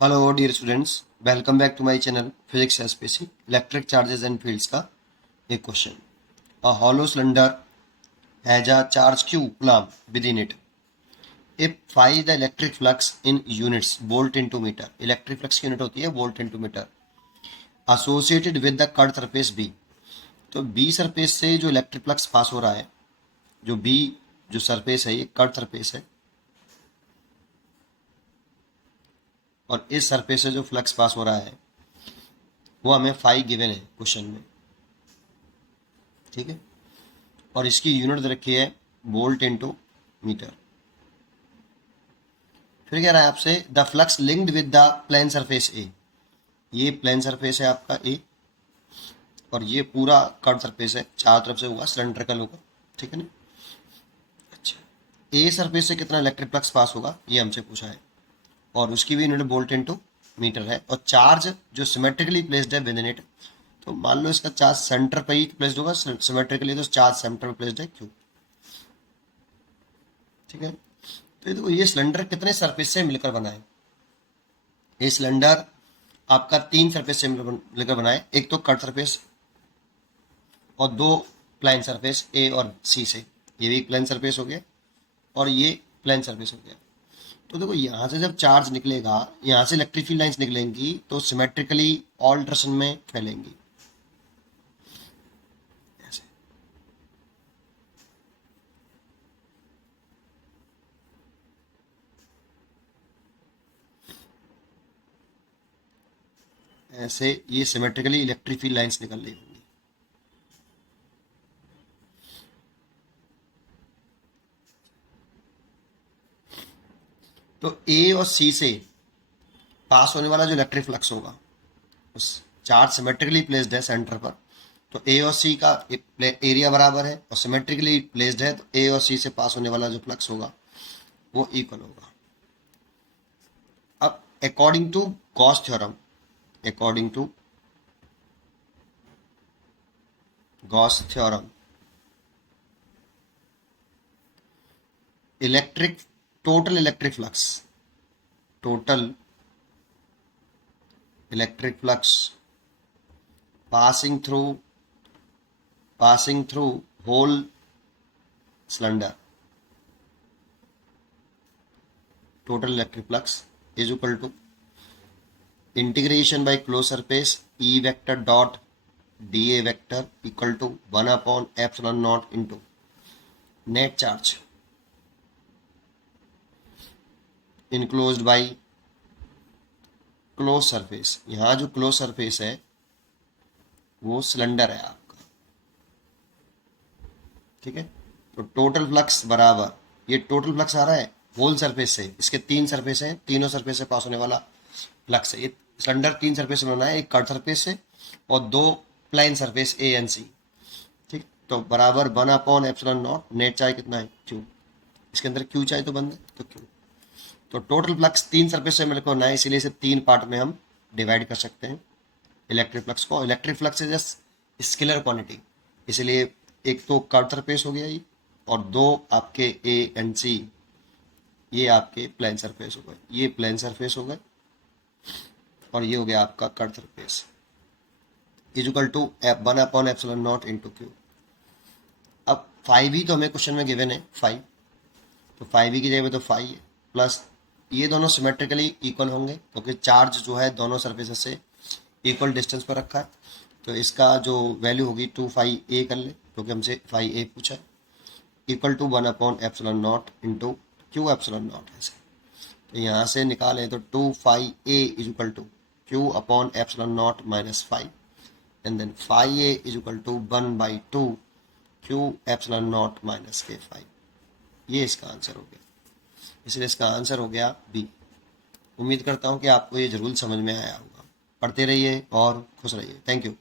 Hello dear students, welcome back to my channel physics SPC electric charges and fields का एक question. A hollow cylinder has a charge q coulomb within it. If phi the electric flux in units volt into meter, electric flux की unit होती है volt into metre, associated with the curve surface B. तो B surface से जो electric flux pass हो रहा है, जो बी जो सरफेस है ये कर्व सरफेस है, और इस सरफेस से जो फ्लक्स पास हो रहा है वो हमें फाई गिवन है क्वेश्चन में। ठीक है, और इसकी यूनिट दे रखी है वोल्ट इनटू मीटर। फिर कह रहा है आपसे the flux linked with the plane surface A. ये प्लेन सरफेस है आपका ए, और ये पूरा कर्व सरफेस है, चारों तरफ से होगा, सिलेंड्रिकल होगा। ठीक है ना। अच्छा, ए सरफेस से कितना इलेक्ट्रिक फ्लक्स पास होगा ये हमसे पूछा है, और उसकी भी यूनिट वोल्ट इनटू मीटर है। और चार्ज जो सिमेट्रिकली प्लेस्ड है विद इन इट, तो मान लो इसका चार्ज सेंटर पे ही प्लेस्ड होगा सिमेट्रिकली, तो चार्ज सेंटर पे प्लेस्ड है क्यू। ठीक है, तो ये देखो, ये सिलेंडर कितने सरफेस से मिलकर बना है। ये सिलेंडर आपका तीन सरफेस से मिलकर बना है, एक तो कट सरफेस और दो प्लेन सरफेस ए और सी से। ये भी प्लेन सरफेस हो गया और ये प्लेन सरफेस हो गया। तो देखो, यहाँ से जब चार्ज निकलेगा, यहाँ से इलेक्ट्रिक फील्ड लाइंस निकलेंगी तो सिमेट्रिकली ऑल डायरेक्शन में फैलेंगी ऐसे। ऐसे ये सिमेट्रिकली इलेक्ट्रिक फील्ड लाइंस निकल रही होंगी। तो ए और सी से पास होने वाला जो इलेक्ट्रिक फ्लक्स होगा, उस चार्ज सिमेट्रिकली प्लेस्ड है सेंटर पर, तो ए और सी का एरिया बराबर है, और सिमेट्रिकली प्लेस्ड है तो ए और सी से पास होने वाला जो फ्लक्स होगा वो इक्वल होगा। अब according to Gauss theorem, according to Gauss theorem, electric total electric flux, total electric flux passing through whole cylinder, total electric flux is equal to integration by closed surface E vector dot dA vector equal to 1 upon epsilon naught into net charge enclosed by close surface. यहाँ जो close surface है वो cylinder है आपका। ठीक है, तो total flux बराबर, ये टोटल फ्लक्स आ रहा है होल सरफेस से, इसके तीन सरफेस हैं, तीनों सरफेस से पास होने वाला फ्लक्स है। ये सिलेंडर तीन सरफेस से बना है, एक कर्व सरफेस से और दो प्लेन सरफेस ए एंड सी। ठीक, तो बराबर 1 अपॉन एप्सिलॉन नॉट, नेट चाहे कितना है क्यू, इसके अंदर क्यू चाहे तो बंद है तो क्यू। तो टोटल फ्लक्स तीन सरफेस से मिलकर होना है, इसीलिए इसे तीन पार्ट में हम डिवाइड कर सकते हैं इलेक्ट्रिक फ्लक्स को। Electric flux is just scalar quantity, इसलिए एक तो कर्व सरफेस हो गया ये, और दो आपके ए एंड सी ये आपके प्लेन सरफेस हो गए, ये प्लेन सरफेस हो गए, और ये हो गया आपका curve surface equal to 1 upon epsilon not into Q. अब 5 तो हमें क्वेश्चन में गिवन है 5, तो 5 की जगह पे तो 5 है, प्लस ये दोनों सिमेट्रिकली इक्वल होंगे क्योंकि चार्ज जो है दोनों सरफेसेस से इक्वल डिस्टेंस पर रखा है। तो इसका जो वैल्यू होगी 2 phi a कर ले, क्योंकि हमसे phi a पूछा है, equal to 1 upon epsilon not into Q epsilon not. ऐसे तो यहाँ से निकालें तो 2 phi a is equal to Q upon epsilon not minus 5, and then phi a is equal to 1/2 Q epsilon not minus k5। ये इसका answer हो गया, इसलिए इसका आंसर हो गया बी। उम्मीद करता हूँ कि आपको ये जरूर समझ में आया होगा। पढ़ते रहिए और खुश रहिए। Thank you.